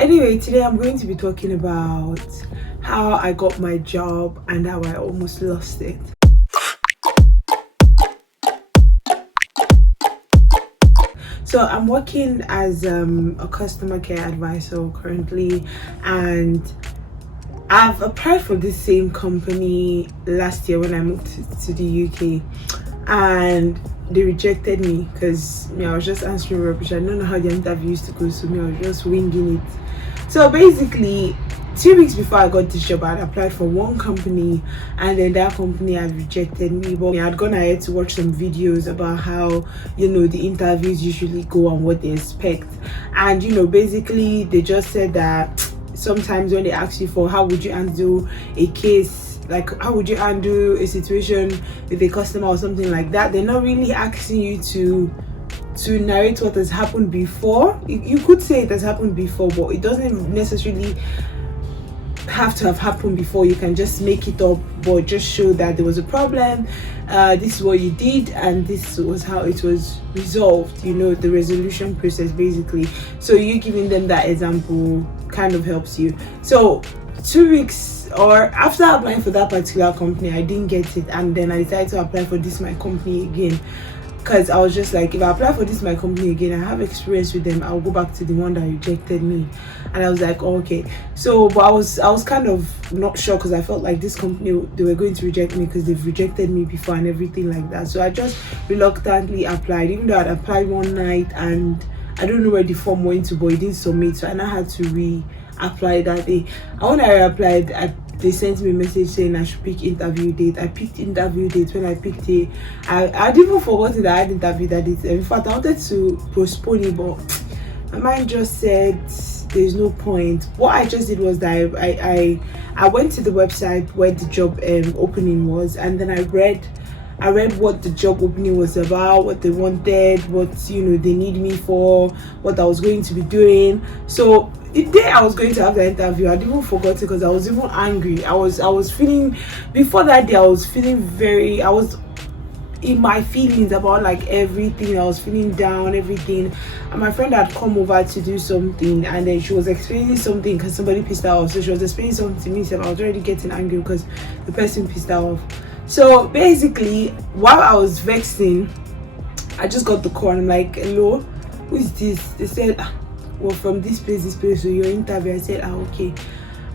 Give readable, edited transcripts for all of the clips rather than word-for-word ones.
Anyway, today I'm going to be talking about how I got my job and how I almost lost it. So I'm working as a customer care advisor currently, and I've applied for this same company last year when I moved to the UK, and they rejected me because I was just answering rubbish. I don't know how the interview used to go, so I was just winging it. So basically, 2 weeks before I got this job, I had applied for one company, and then that company had rejected me. But I had gone ahead to watch some videos about how the interviews usually go and what they expect. And basically they just said that sometimes when they ask you for how would you handle a case, like how would you handle a situation with a customer or something like that, they're not really asking you to narrate what has happened before. You could say it has happened before, but it doesn't necessarily have to have happened before. You can just make it up, but just show that there was a problem, this is what you did, and this was how it was resolved, the resolution process basically. So you giving them that example kind of helps you. So 2 weeks or after applying for that particular company, I didn't get it, and then I decided to apply for this my company again, because I was just like, if I apply for this my company again, I have experience with them, I'll go back to the one that rejected me. And I was like, oh, okay. So but I was kind of not sure, because I felt like this company, they were going to reject me because they've rejected me before and everything like that. So I just reluctantly applied, even though I'd applied one night and I don't know where the form went to, but it didn't submit, so I now had to reapply that day. And when I reapplied, they sent me a message saying I should pick interview date. I picked interview date. When I picked it, I'd even forgotten that I had interview that date. In fact, I wanted to postpone it, but my mind just said there's no point. What I just did was that I went to the website where the job opening was, and then I read what the job opening was about, what they wanted, what they need me for, what I was going to be doing. So the day I was going to have the interview, I'd even forgotten, because I was even angry. I was feeling, before that day, I was in my feelings about like everything. I was feeling down, everything. And my friend had come over to do something, and then she was explaining something because somebody pissed her off. So she was explaining something to me, so I was already getting angry because the person pissed her off. So basically, while I was vexing, I just got the call and I'm like, hello, who is this? They said, well, from this place, so your interview. I said, okay.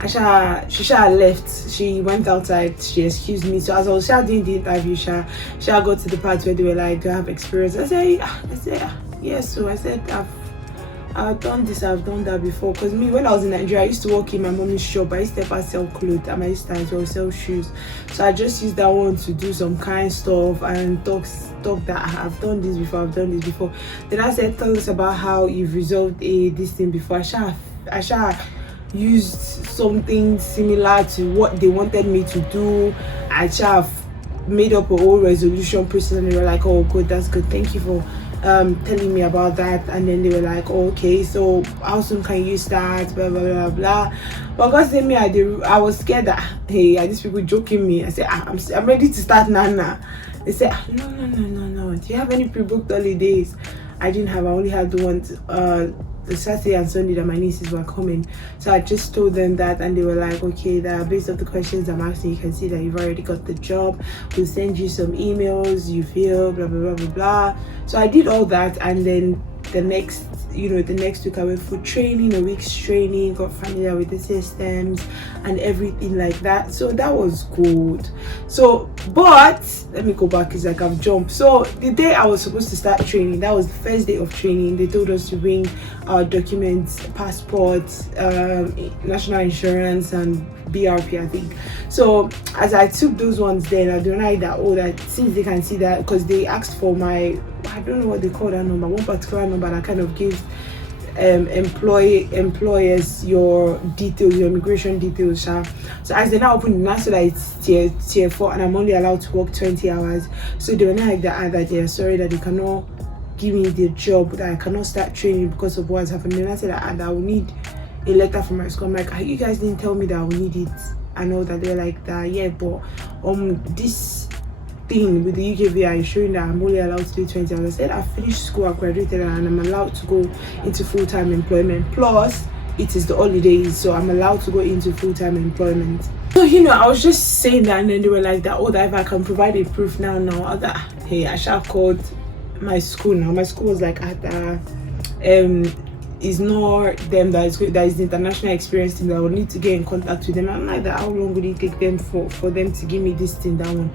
She left. She went outside. She excused me. So as I was doing the interview, she got to the part where they were like, do I have experience? I said, yes. So I said, I've done this, I've done that before. Because me, when I was in Nigeria, I used to work in my mommy's shop. I used to sell clothes, and I used to as well sell shoes. So I just used that one to do some kind stuff and talk that I've done this before. Then I said, tell us about how you've resolved this thing before. I shall used something similar to what they wanted me to do. I shall have made up a whole resolution process, and they were like, oh good, that's good, thank you for telling me about that. And then they were like, oh, okay, so how soon can you start, blah blah blah blah. But God sent me, I was scared that, hey, are these people joking me? I said, I'm ready to start now. They said, no, do you have any pre-booked holidays? I didn't have. I only had the ones the Saturday and Sunday that my nieces were coming. So I just told them that, and they were like, okay, that based off the questions I'm asking, you can see that you've already got the job. We'll send you some emails, you feel blah blah blah blah blah. So I did all that, and then the next week I went for training, a week's training, got familiar with the systems and everything like that. So that was good. So but let me go back, because like I've jumped. So the day I was supposed to start training, that was the first day of training. They told us to bring our documents, passports, national insurance, and BRP, I think. So as I took those ones, then I don't know that since they can see that, because they asked for my, I don't know what they call that number, one particular number that kind of gives employers your details, your immigration details. So as they now open the, so that it's tier 4, and I'm only allowed to work 20 hours. So they were not like that they're sorry that they cannot give me the job, that I cannot start training because of what's happening. And I said that I will need a letter from my school. I'm like, you guys didn't tell me that I will need it. I know that. They're like that, yeah, but this thing with the UKVI is showing that I'm only allowed to do 20 hours. I said I finished school, I graduated, and I'm allowed to go into full-time employment. Plus, it is the holidays, so I'm allowed to go into full-time employment. So I was just saying that, and then they were like that, oh, that if I can provide a proof now, that hey, I shall called my school now. My school was like at it's not them that is the international experience team that will need to get in contact with them. I'm like that, how long would it take them for them to give me this thing, that one?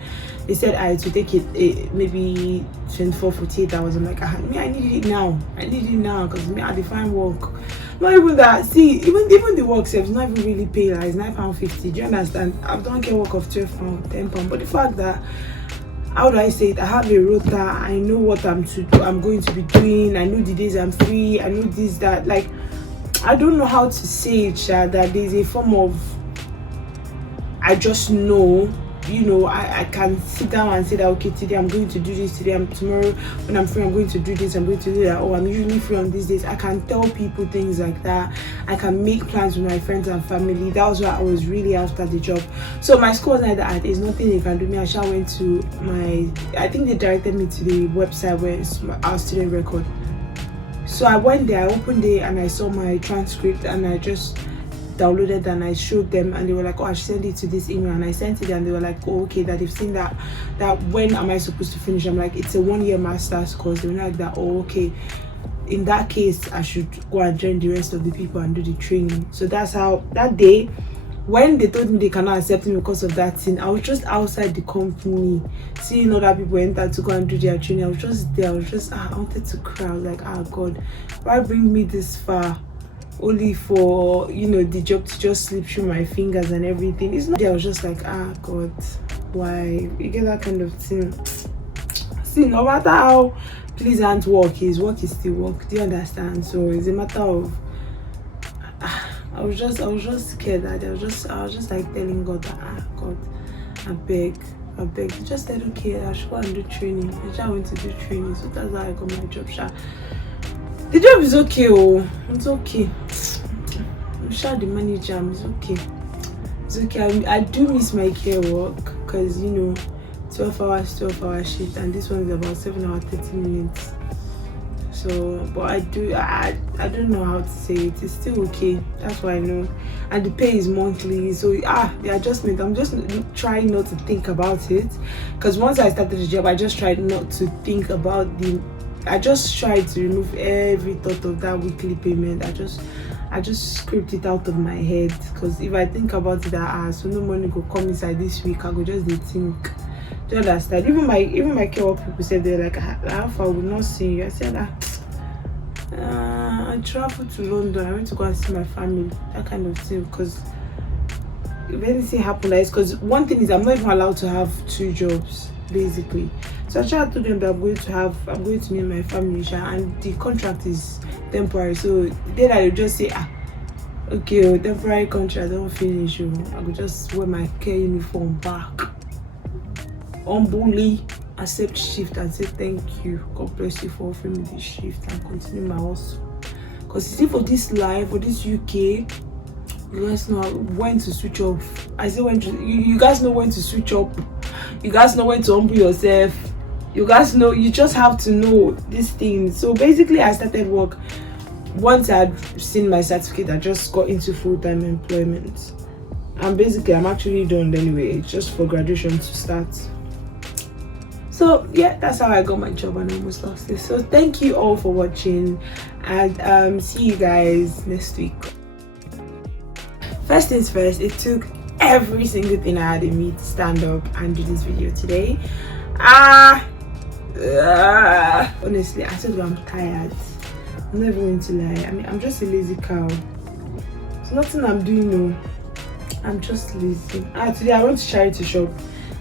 They said I had to take it maybe 24 48 hours. I'm like, I need it now because me I define work. Not even that. See, even the work self is not even really pay, like it's £9.50. Do you understand? I've done care work of £12, £10, but the fact that, how do I say it, I have a rota, I know what I'm going to be doing, I know the days I'm free, I know this, that, like, I don't know how to say it, that there's a form of, I just know, I can sit down and say that, okay, today I'm going to do this, tomorrow when I'm free I'm going to do this, I'm going to do that, oh, I'm usually free on these days. I can tell people things like that. I can make plans with my friends and family. That was what I was really after the job. So my school was like that, there's nothing they can do. I went to I think they directed me to the website where it's our student record. So I went there, I opened it, and I saw my transcript, and I just downloaded and I showed them, and they were like, oh, I should send it to this email, and I sent it, and they were like, oh, okay, that they've seen that when am I supposed to finish? I'm like, it's a 1-year master's course. They were like that, oh, okay, in that case I should go and join the rest of the people and do the training. So that's how that day, when they told me they cannot accept me because of that thing, I was just outside the company seeing other people enter to go and do their training. I was just there, I wanted to cry. I was like, oh God, why bring me this far only for the job to just slip through my fingers and everything? It's not. I was just like, God, why? You get that kind of thing. See, no matter how pleasant work is still work. Do you understand? So it's a matter of I was just scared that I was just like telling God that, God, I beg, just said, okay, I should go and do training. I just went to do training, so that's how I got my job. The job is okay, it's okay. I'm sure the manager is okay. It's okay. I do miss my care work because 12 hour shift, and this one is about 7 hours 30 minutes. So, but I don't know how to say it. It's still okay. That's what I know. And the pay is monthly. So the adjustment, I'm just trying not to think about it, because once I started the job, I just tried not to think about I just tried to remove every thought of that weekly payment. I just script it out of my head, because if I think about it, so no money go come inside this week, I go just think. Do you understand? Even my care work people said, they're like, Alpha, I will not see you. I said, I traveled to London, I went to go and see my family, that kind of thing. Because if anything happened, because one thing is, I'm not even allowed to have 2 jobs basically. So I tried to them that I'm going to meet my family, and the contract is temporary. So the day that they just say, okay, temporary contract don't finish, I will just wear my care uniform back, humbly accept shift and say thank you, God bless you for offering me this shift, and continue my hustle. Because you see, for this life, for this UK, you guys know when to switch off. I say when to, you guys know when to switch up. You guys know when to humble yourself. You guys know, you just have to know these things. So basically, I started work. Once I had seen my certificate, I just got into full-time employment. And basically, I'm actually done anyway. It's just for graduation to start. So yeah, that's how I got my job and almost lost it. So thank you all for watching, and see you guys next week. First things first, it took every single thing I had in me to stand up and do this video today. Honestly, I told you I'm tired. I'm never going to lie. I mean, I'm just a lazy cow. It's nothing I'm doing, no. I'm just lazy. Today I went to charity shop.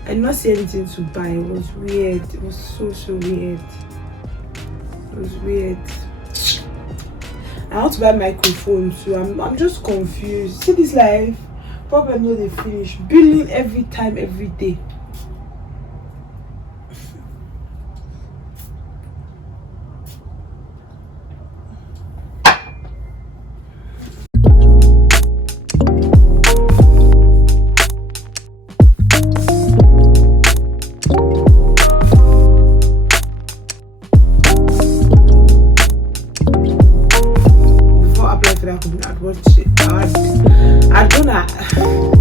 I did not see anything to buy. It was weird. It was so weird. It was weird. I want to buy a microphone too. I'm just confused. See this life? Problem no they finish. Billing every time, every day. I'd watch I'm gonna